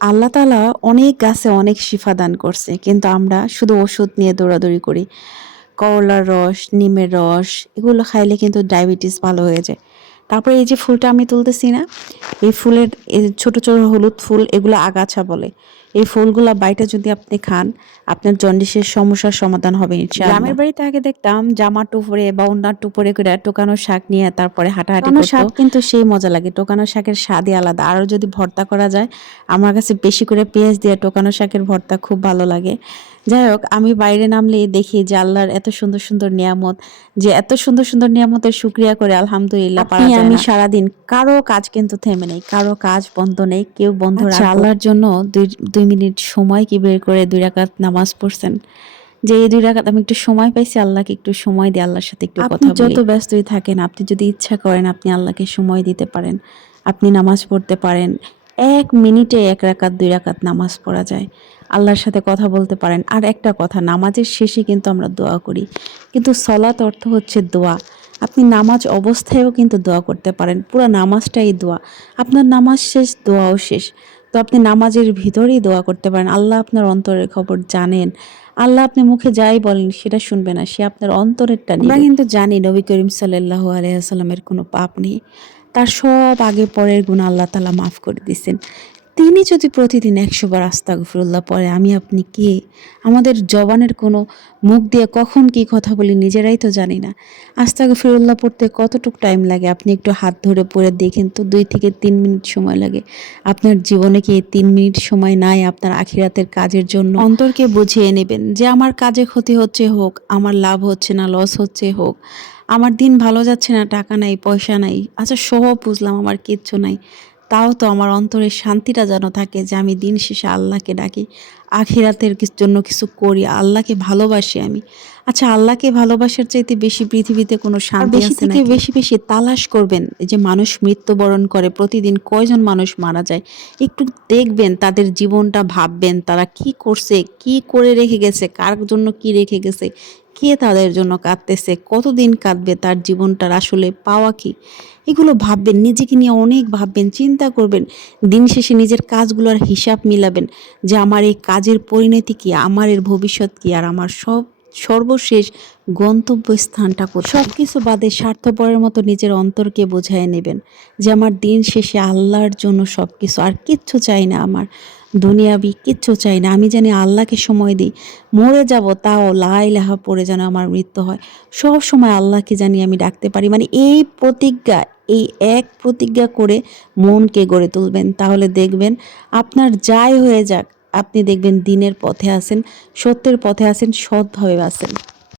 আল্লাহ তাআলা অনেক গাছে অনেক শিফা দান করছে, কিন্তু আমরা শুধু ওষুধ নিয়ে দৌড়াদৌড়ি করি। করলার রস, নিমের রস এগুলো খাইলে কিন্তু ডায়াবেটিস ভালো হয়ে যায়। তারপরে এই যে ফুলটা আমি তুলতেছি না, এই ফুলের এই ছোট ছোট হলুদ ফুল, এগুলো আগাছা বলে। এই ফুলগুলা বাইটা যদি আপনি খান, আপনার জন্ডিসের সমস্যার সমাধান হবে ইনশাআল্লাহ। গ্রামের বাড়িতে আগে দেখতাম জামা টুপরে বা ওড়নার টুপরে করে টোকানো শাক নিয়ে তারপরে হাঁটাহাঁটি করতো। শাক কিন্তু সেই মজা লাগে, টোকানো শাকের স্বাদই আলাদা। আরও যদি ভর্তা করা যায়, আমার কাছে বেশি করে পেঁয়াজ দিয়ে টোকানো শাকের ভর্তা খুব ভালো লাগে। যাই হোক, আমি বাইরে নামলেই দেখি যে আল্লাহর এত সুন্দর সুন্দর নিয়ামত, যে এত সুন্দর সুন্দর নিয়ামতের শুকরিয়া করে আলহামদুলিল্লাহ পারা যায় না। আমি সারাদিন কারো কাজ কিন্তু থেমে নেই, কারো কাজ বন্ধ নেই, কেউ বন্ধ রাখবো। আল্লাহর জন্য দুই মিনিট সময় কি বের করে 2 রাকাত নামাজ পড়ছেন, যে এই 2 রাকাত আমি একটু সময় পাইছি, আল্লাহকে একটু সময় দিয়ে আল্লাহর সাথে একটু কথা বলি। আপনি যত ব্যস্তই থাকেন, আপনি যদি ইচ্ছা করেন আপনি আল্লাহকে সময় দিতে পারেন, আপনি নামাজ পড়তে পারেন। 1 মিনিটে 1 রাকাত 2 রাকাত নামাজ পড়া যায়, আল্লাহর সাথে কথা বলতে পারেন। আর একটা কথা, নামাজের শেষে কিন্তু আমরা দোয়া করি, কিন্তু সলাত অর্থ হচ্ছে দোয়া। আপনি নামাজ অবস্থায়ও কিন্তু দোয়া করতে পারেন, পুরো নামাজটাই দোয়া। আপনার নামাজ শেষ, দোয়াও শেষ। তো আপনি নামাজের ভিতরেই দোয়া করতে পারেন। আল্লাহ আপনার অন্তরের খবর জানেন। আল্লাহ আপনি মুখে যাই বলেন সেটা শুনবে না, সে আপনার অন্তরেরটা নিবে। আমরা কিন্তু জানি নবী করিম সাল্লাল্লাহু আলাইহি ওয়াসাল্লামের কোনো পাপ নেই, তার সব আগে পরের গুনাহ আল্লাহ তাআলা মাফ করে দিয়েছেন। তিনি যদি প্রতিদিন 100 বার আস্তাগফিরুল্লাহ পড়ে, আমি আপনি কে? আমাদের জবানের কোনো মুখ দিয়ে কখন কি কথা বলি নিজেরাই তো জানি না। আস্তাগফিরুল্লাহ পড়তে কতটুকু টাইম লাগে আপনি একটু হাত ধরে পড়ে দেখেন তো, 2 থেকে 3 মিনিট সময় লাগে। আপনার জীবনে কি এই 3 মিনিট সময় নাই আপনার আখিরাতের কাজের জন্য? অন্তরকে বুঝিয়ে নেবেন যে আমার কাজে ক্ষতি হচ্ছে হোক, আমার লাভ হচ্ছে না লস হচ্ছে হোক, আমার দিন ভালো যাচ্ছে না, টাকা নাই পয়সা নাই, আচ্ছা সব বুঝলাম আমার কিচ্ছু নাই, তাও তো আমার অন্তরের শান্তিটা যেন থাকে যে আমি দিন শেষে আল্লাহকে ডাকি, আখিরাতের জন্য কিছু করি, আল্লাহকে ভালোবাসি আমি। আচ্ছা, আল্লাহকে ভালোবাসার চাইতে বেশি পৃথিবীতে কোনো শান্তি আছে নাকি? বেশি থেকে বেশি বেশি তালাশ করবেন যে মানুষ মৃত্যুবরণ করে, প্রতিদিন কয়জন মানুষ মারা যায়, একটু দেখবেন তাদের জীবনটা, ভাববেন তারা কি করছে, কি করে রেখে গেছে, কার জন্য কি রেখে গেছে, কে তাদের জন্য কাঁদতেছে, কতদিন কাঁদবে, তার জীবনটার আসলে পাওয়া কি, এগুলো ভাববেন, নিজেকে নিয়ে অনেক ভাববেন, চিন্তা করবেন। দিন শেষে নিজের কাজগুলোর হিসাব মিলাবেন যে আমার এই কাজের পরিণতি কি, আমার এর ভবিষ্যৎ কি, আর আমার সর্বশেষ গন্তব্যস্থানটা কোথায়। সব কিছু বাদে স্বার্থপরের মতো নিজের অন্তরকে বোঝায় নেবেন যে আমার দিন শেষে আল্লাহর জন্য সব কিছু, আর কিচ্ছু চাই না, আমার দুনিয়াবি কিচ্ছু চাই না। আমি জানি আল্লাহকে সময় দিই, মরে যাব তাও লা ইলাহা পড়ে যেন আমার মৃত্যু হয়, সব সময় আল্লাহকে জানি আমি ডাকতে পারি। মানে এই প্রতিজ্ঞা, এই এক প্রতিজ্ঞা করে মনকে গড়ে তুলবেন, তাহলে দেখবেন আপনার যাই হয়ে যাক, আপনি দেখবেন দিনের পথে আছেন, সত্যের পথে আছেন, সৎভাবে আছেন।